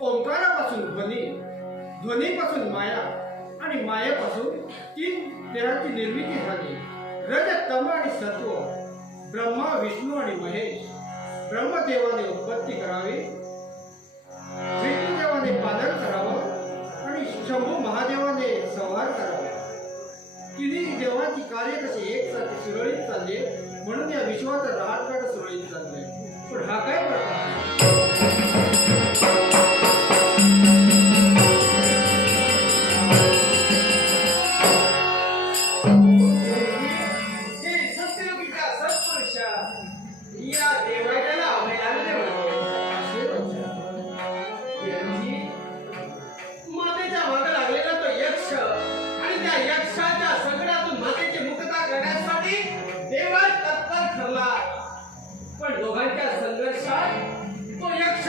ओंकारापासून ध्वनी ध्वनीपासून माया आणि मायेपासून तीन देहाची निर्मिती झाली. रज तम आणि सत्व ब्रह्मा विष्णू आणि महेश. ब्रह्मदेवाने उत्पत्ती करावी. विष्णुदेवाने पालन करावं आणि शंभू महादेवाने संहार करावा. तिन्ही देवाची कार्य कशी एकसारखी सुरळीत चालले म्हणून या विश्वाचं राहतगाड पण दोघांच्या संघर्षात तो यक्ष